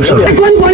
这个设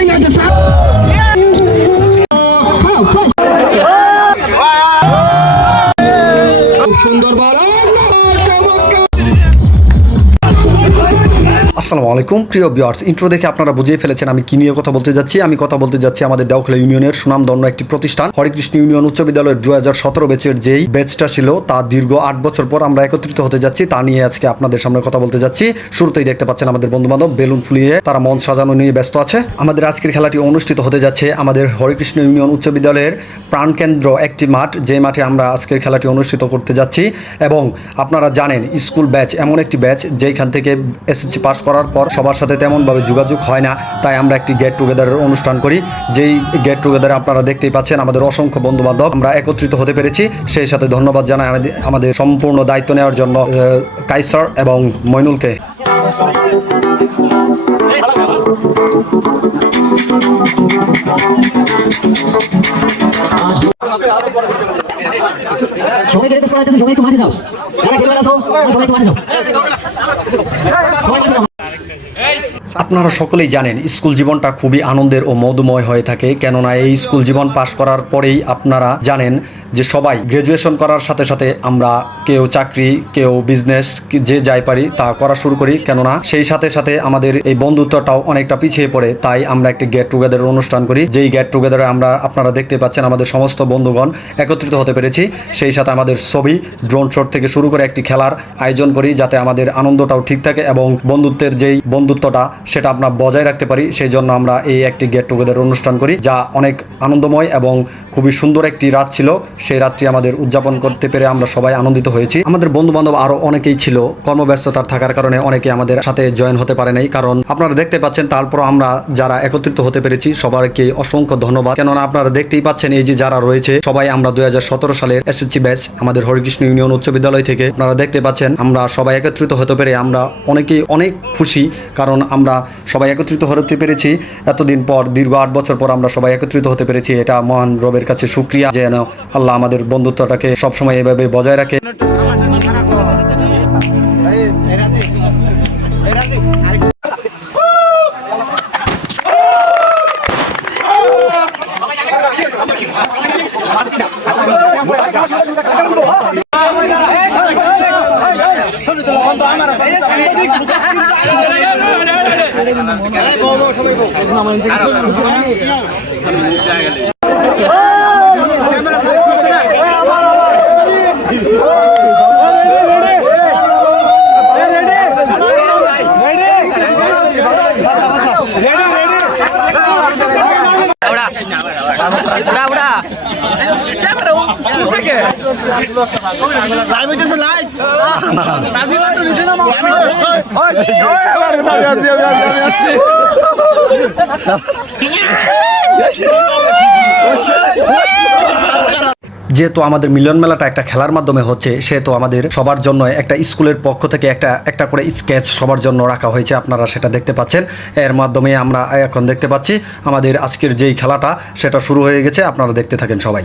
আলাইকুম। প্রিয় বিয়ার্স ইন্ট্রো দেখে আপনারা বুঝিয়ে ফেলেছেন আমি কি নিয়ে কথা বলতে যাচ্ছি। আমি কথা বলতে যাচ্ছি আমাদের দেওখলা ইউনিয়নের সুনামধন্য একটি প্রতিষ্ঠান। হরিকৃষ্ণ ইউনিয়ন উচ্চ বিদ্যালয়ের দু হাজার সতেরো ব্যাচের যেই ব্যাচটা ছিল, তা দীর্ঘ আট বছর পর আমরা একত্রিত হতে যাচ্ছি। তা নিয়ে আজকে আপনাদের সামনে কথা বলতে যাচ্ছি। শুরুতেই দেখতে পাচ্ছেন আমাদের বন্ধু বান্ধব বেলুন ফুলিয়ে তারা মঞ্চ সাজানো নিয়ে ব্যস্ত আছে। আমাদের আজকের খেলাটি অনুষ্ঠিত হতে যাচ্ছে আমাদের হরিকৃষ্ণ ইউনিয়ন উচ্চ বিদ্যালয়ের প্রাণকেন্দ্র একটি মাঠ। যে মাঠে আমরা আজকের খেলাটি অনুষ্ঠিত করতে যাচ্ছি এবং আপনারা জানেন, স্কুল ব্যাচ এমন একটি ব্যাচ যেখান থেকে এসএসসি পাস করার পর সবার সাথে তেমনভাবে যোগাযোগ হয় না। তাই আমরা একটি গেট টুগেদারের অনুষ্ঠান করি। যেই গেট টুগেদারে আপনারা দেখতেই পাচ্ছেন আমাদের অসংখ্য বন্ধু বান্ধব আমরা একত্রিত হতে পেরেছি। সেই সাথে ধন্যবাদ জানাই আমাদের সম্পূর্ণ দায়িত্ব নেওয়ার জন্য কাইসার এবং মইনুলকে। রিকোয়েস্ট সবাই একটু যাও। যারা সবাই একটু সবাই যাও। আপনারা সকলেই জানেন, স্কুল জীবনটা খুবই আনন্দের ও মধুময় হয়ে থাকে। কেননা এই স্কুল জীবন পাশ করার পরেই আপনারা জানেন যে সবাই গ্রাজুয়েশন করার সাথে সাথে আমরা কেউ চাকরি, কেউ বিজনেস যে যাই পারি তা করা শুরু করি। কেননা সেই সাথে সাথে আমাদের এই বন্ধুত্বটাও অনেকটা পিছিয়ে পড়ে। তাই আমরা একটি গেট টুগেদারের অনুষ্ঠান করি। যেই গেট টুগেদারে আমরা, আপনারা দেখতে পাচ্ছেন আমাদের সমস্ত বন্ধুগণ একত্রিত হতে পেরেছি। সেই সাথে আমাদের ছবি ড্রোন শট থেকে শুরু করে একটি খেলার আয়োজন করি, যাতে আমাদের আনন্দটাও ঠিক থাকে এবং বন্ধুত্বের যেই বন্ধুত্বটা সেটা আমরা বজায় রাখতে পারি। সেই জন্য আমরা এই একটি গেট টুগেদার অনুষ্ঠান করি, যা অনেক আনন্দময় এবং খুবই সুন্দর একটি রাত ছিল। সেই রাতটি আমাদের উদযাপন করতে পেরে আমরা সবাই আনন্দিত হয়েছি। আমাদের বন্ধু বান্ধব আরও অনেকেই ছিল। কর্মব্যস্ততার থাকার কারণে অনেকে আমাদের সাথে জয়েন হতে পারে নাই, কারণ আপনারা দেখতে পাচ্ছেন তারপর আমরা যারা একত্রিত হতে পেরেছি, সবাইকে অসংখ্য ধন্যবাদ। কেননা আপনারা দেখতেই পাচ্ছেন, এই যে যারা রয়েছে, সবাই আমরা দু হাজার সতেরো সালের এসএসসি ব্যাচ, আমাদের হরিকৃষ্ণ ইউনিয়ন উচ্চ বিদ্যালয় থেকে। আপনারা দেখতে পাচ্ছেন, আমরা সবাই একত্রিত হতে পেরে আমরা অনেকেই অনেক খুশি, কারণ আমরা সবাই একত্রিত হতে পেরেছি। এতদিন পর, দীর্ঘ আট বছর পর আমরা সবাই একত্রিত হতে পেরেছি। এটা মহান রবের কাছে শুক্রিয়া, যেন আল্লাহ আমাদের বন্ধুত্বটাকে সবসময় এভাবে বজায় রাখে। লাইভ লাইভ যেহেতু আমাদের মিলন মেলাটা একটা খেলার মাধ্যমে হচ্ছে, সেহেতু আমাদের সবার জন্য একটা স্কুলের পক্ষ থেকে একটা একটা করে স্কেচ সবার জন্য রাখা হয়েছে, আপনারা সেটা দেখতে পাচ্ছেন। এর মাধ্যমে আমরা এখন দেখতে পাচ্ছি, আমাদের আজকের যেই খেলাটা, সেটা শুরু হয়ে গেছে, আপনারা দেখতে থাকেন সবাই।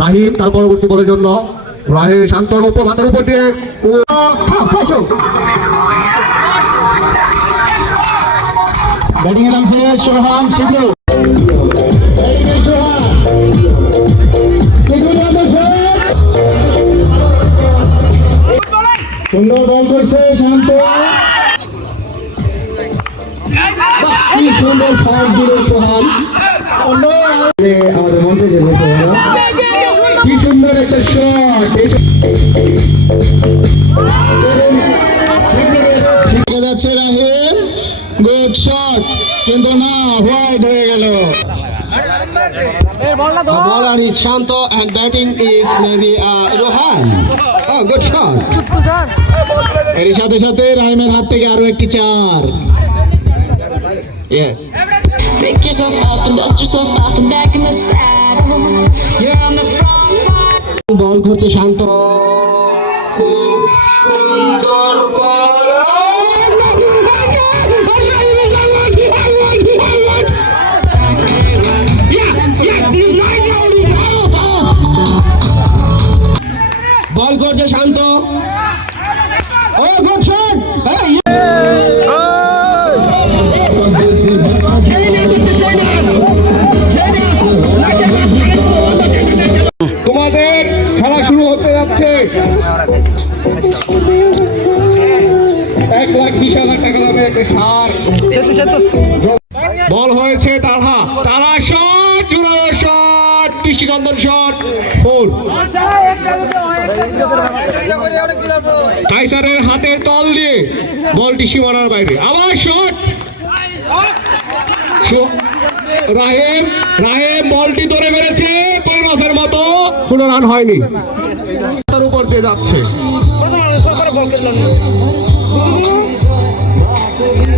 রাহিম তার পরবর্তী বলের জন্য। রাহিম শান্তর উপর মাথার উপর দিয়ে। ব্যাটিং এ নামছে সোহান সিদ্ধু সুন্দর বল করছে শান্ত। কি সুন্দর সাহায্য সোহান। আমাদের মঞ্চে যে বসে একটা শট দেখা যাচ্ছে রাহিম গুড শট কিন্তু না হোয়াইট হয়ে গেল The bowler is Shanto and batting is maybe uh, Rohan. Oh, shot. এর সাথে সাথে রাহিমের হাত থেকে আরও একটি চার Yes. Pick yourself up and dust yourself off and back in the saddle. You're on the বল করছে শান্ত। বল করছে শান্ত। ও গুড শট বল হয়েছে তারা। তারা শট জোড়া শট কৃষ্ণনন্দন শট ফোর কাইসারের হাতের তল দিয়ে বলটি সীমানার বাইরে। আবার শট রাহেম রাহেম বলটি ধরে মেরেছে কই মাসের মতো। কোনো রান হয়নি। তার উপর দিয়ে যাচ্ছে। ও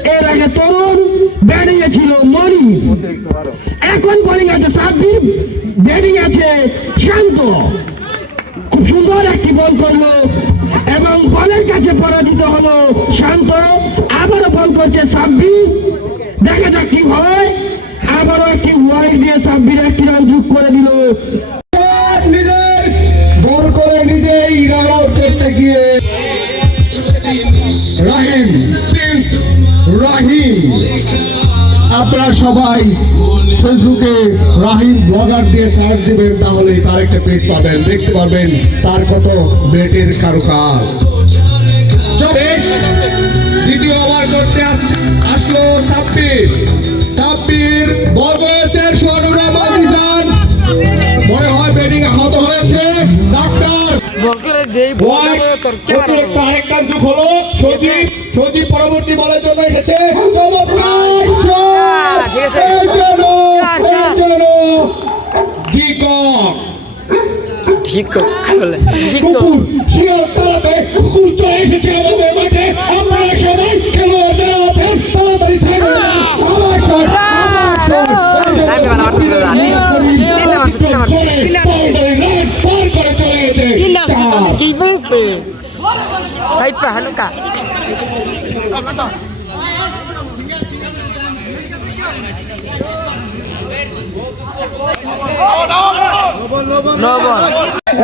শান্ত। সুন্দর একটি বল করল এবং বলের কাছে পরাজিত হলো শান্ত। আবারও বল করছে সাব্বির দেখা যাক কি হয়। আবারও একটি ওয়াইড দিয়ে সাব্বির একটি রান যোগ করে দিল। বল রাহিম রাহিম, আপনারা সবাই ফেসবুকে রাহিম ব্লগার দিয়ে সার্চ দিবেন তাহলে তার একটা পেজ পাবেন। দেখতে পারবেন তার কত বেটের কারুকাজ। বেশ, দ্বিতীয় ওভার করতে আসলো সাব্বির সাব্বির বল হয়েছে সোনুরা মাদিসান মনে হয় ব্যাটিং আহত হয়েছে। ডাক্তার যেই আরেকটা হলো সজীব সজীব পরবর্তী বলের জন্য এসেছে। চমৎকার। চলে গেছে। চার। কি বলছে? তাই পা হালকা। নবন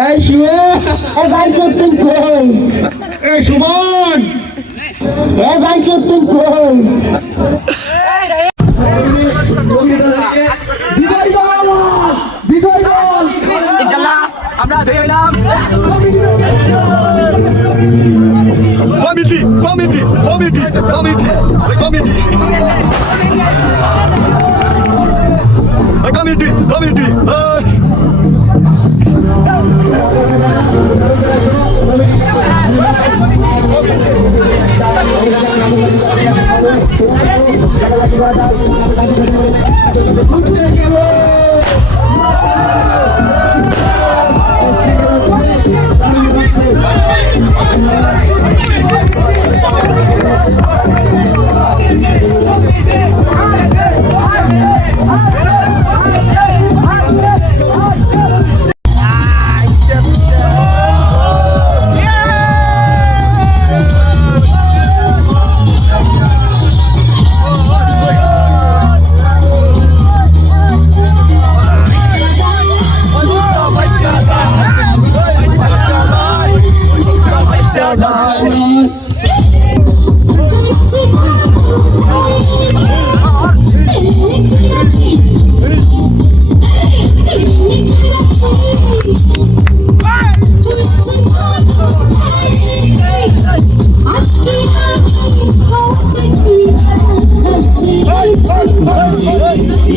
এই শুয়ে এই ভাই তুমি কই এই তুমি কই বিদায় বল বিদায় বল আমরা ধরে committee committee committee committee committee committee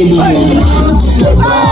baby.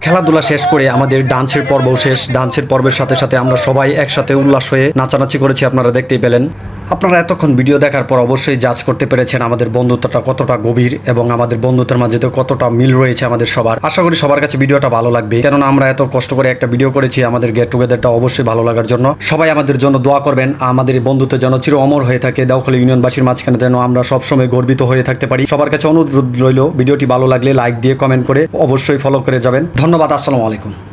খেলাধুলা শেষ করে আমাদের ডান্সের পর্ব শেষ। ডান্সের পর্বের সাথে সাথে আমরা সবাই একসাথে উল্লাস হয়ে নাচানাচি করেছি, আপনারা দেখতেই পেলেন। আপনারা এতক্ষণ ভিডিও দেখার পর অবশ্যই জাজ করতে পেরেছেন আমাদের বন্ধুত্বটা কতটা গভীর এবং আমাদের বন্ধুত্বের মাঝে কতটা মিল রয়েছে আমাদের সবার। আশা করি সবার কাছে ভিডিওটা ভালো লাগবে। কেননা আমরা এত কষ্ট করে একটা ভিডিও করেছি আমাদের গেট টুগেদারটা অবশ্যই ভালো লাগার জন্য। সবাই আমাদের জন্য দোয়া করবেন। আমাদের এই বন্ধুত্বের জন্য চির অমর হয়ে থাকে। দেওখালি ইউনিয়নবাসীর মাঝখানে যেন আমরা সবসময় গর্বিত হয়ে থাকতে পারি। সবার কাছে অনুরোধ রইল, ভিডিওটি ভালো লাগলে লাইক দিয়ে কমেন্ট করে অবশ্যই ফলো করে যাবেন। ধন্যবাদ, আসসালামু আলাইকুম।